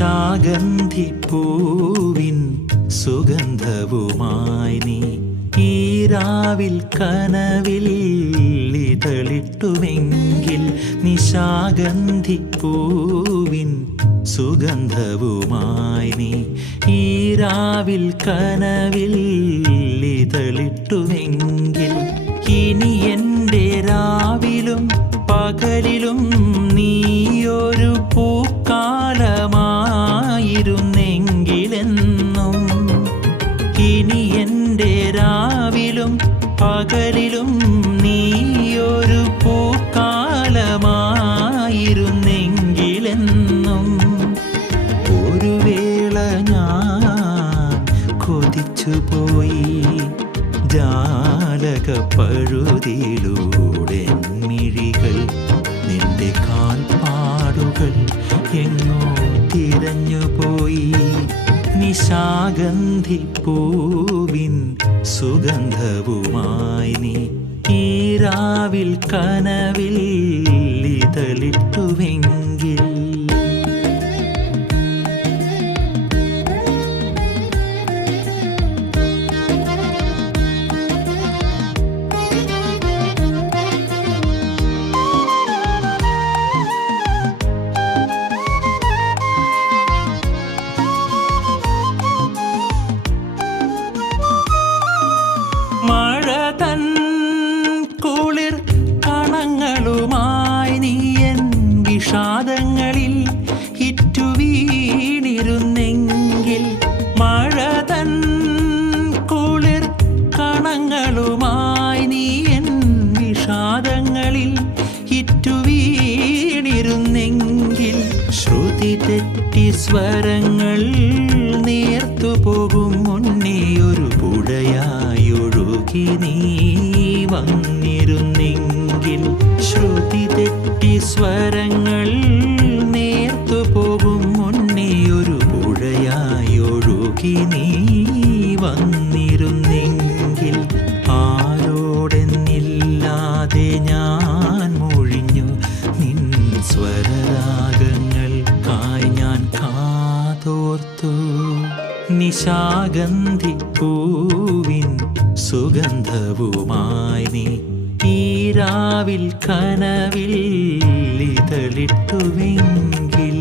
നിശാഗന്ധിപ്പൂവിൻ സുഗന്ധവുമായി നീ ഈ രാവിൽ കനവിൽ ഇതളിട്ടുവെങ്കിൽ നിശാഗന്ധിപ്പൂവിൻ സുഗന്ധവുമായി നീ ഈ രാവിൽ കനവിൽ ഇതളിട്ടുവെങ്കിൽ ഇനി എൻ്റെ രാവിലും പകലിലും നീയൊരു പൂക്കാലമായിരുന്നെങ്കിലെന്നും ഇനി എൻ്റെ രാവിലും പകലിലും നീയൊരു പൂക്കാലമായിരുന്നെങ്കിലെന്നും ഒരു വേള ഞാൻ കൊതിച്ചുപോയി ജാലകപ്പഴുതിലൂടെ മിഴികൾ നിന്റെ കാൽപ്പാടുകൾ എങ്ങോ തിരഞ്ഞുപോയി നിശാഗന്ധിപ്പൂവിൻ സുഗന്ധവുമായി നീ ഈ രാവിൽ കനവിൽ ഇതളിട്ടുവെങ്കിൽ മഴ തൻ കുളിർ കണങ്ങളുമായി നീ എൻ വിഷാദങ്ങളിൽ ഇറ്റുവീണിരുന്നെങ്കിൽ മഴ തൻ കുളിർ കണങ്ങളുമായി നീ എൻ വിഷാദങ്ങളിൽ ഇറ്റുവീണിരുന്നെങ്കിൽ ശ്രുതി തെറ്റി സ്വരങ്ങൾ നേർത്തുപോകും മുന്നേ ഒരു പുഴയായൊഴുകി നീ വന്നിരുന്നെങ്കിൽ ശ്രുതി തെറ്റി സ്വരങ്ങൾ നേർത്തുപോകും മുന്നേ ഒരു പുഴയായൊഴുകി നീ വന്നിരുന്നെങ്കിൽ ആരോടെന്നില്ലാതെ ഞാൻ മൊഴിഞ്ഞു നിൻ സ്വരരാഗങ്ങൾക്കായി ഞാൻ കാതോർത്തു നിശാഗന്ധിപ്പൂവിൻ സുഗന്ധവുമായി നീ ഈ രാവിൽ കനവിൽ ഇതളിട്ടുവെങ്കിൽ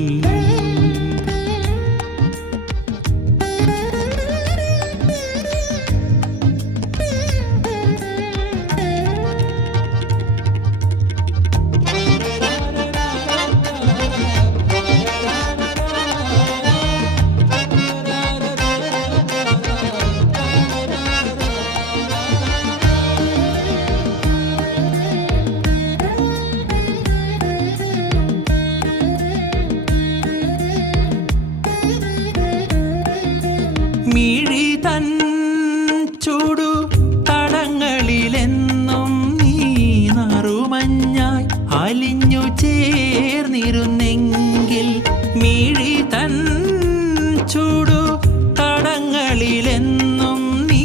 മിഴി തൻ ചൂടു തടങ്ങളിലെന്നും നീ നറുമഞ്ഞായി അലിഞ്ഞു ചേർന്നിരുന്നെങ്കിൽ മിഴി തൻ ചൂടു തടങ്ങളിലെന്നും നീ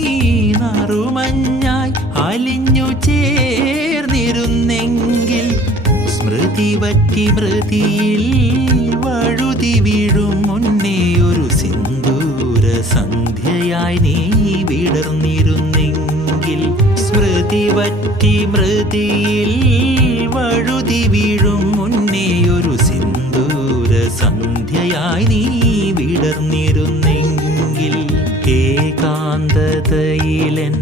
നറുമഞ്ഞായി അലിഞ്ഞു ചേർന്നിരുന്നെങ്കിൽ സ്മൃതി വറ്റി മൃതിയിൽ വഴുതി വീഴും മുന്നേ ഒരു സന്ധ്യയായി നീ വിടർന്നിരുന്നെങ്കിൽ സ്മൃതി വറ്റി മൃതിയിൽ വഴുതി വീഴും മുന്നേ ഒരു സിന്ദൂര സന്ധ്യയായി നീ വിടർന്നിരുന്നെങ്കിൽ ഏകാന്തതയിലെൻ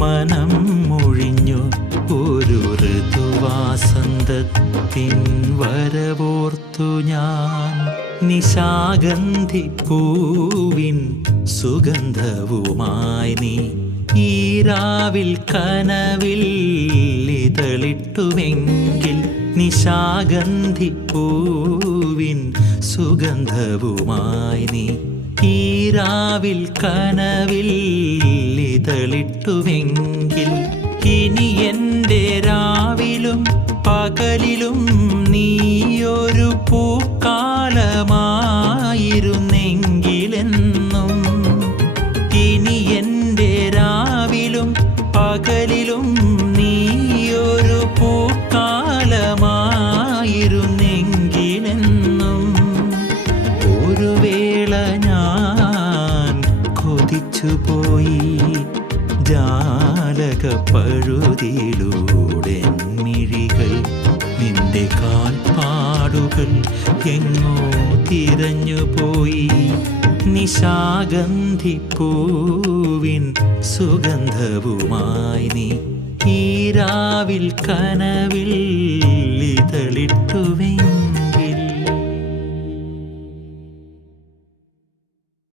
മനം മൊഴിഞ്ഞു ഒരു ഋതുവാസന്തത്തിൻ വരവോർത്തു ഞാൻ നിശാഗന്ധിപ്പൂവിൻ സുഗന്ധവുമായി നീ ഈ രാവിൽ കനവിൽ ഇതളിട്ടുവെങ്കിൽ നിശാഗന്ധിപ്പൂവിൻ സുഗന്ധവുമായി നീ ഈ രാവിൽ കനവിൽ ഇതളിട്ടുവെങ്കിൽ ഇനി എൻ്റെ രാവിലും പകലിലും നീയൊരു പൂക്കാലമായിരുന്നെങ്കിലെന്നും ഇനി എൻ്റെ രാവിലും പകലിലും നീയൊരു പൂക്കാലമായിരുന്നെങ്കിലെന്നും ഒരു തിരിച്ചുപോയി ജാലകപ്പഴുതിലൂടെ മിഴികൾ നിന്റെ കാൽപ്പാടുകൾ എങ്ങോ തിരഞ്ഞുപോയി നിശാഗന്ധിപ്പൂവിൻ സുഗന്ധവുമായി നീ ഈ രാവിൽ കനവിൽ ഇതളിട്ടുവെങ്കിൽ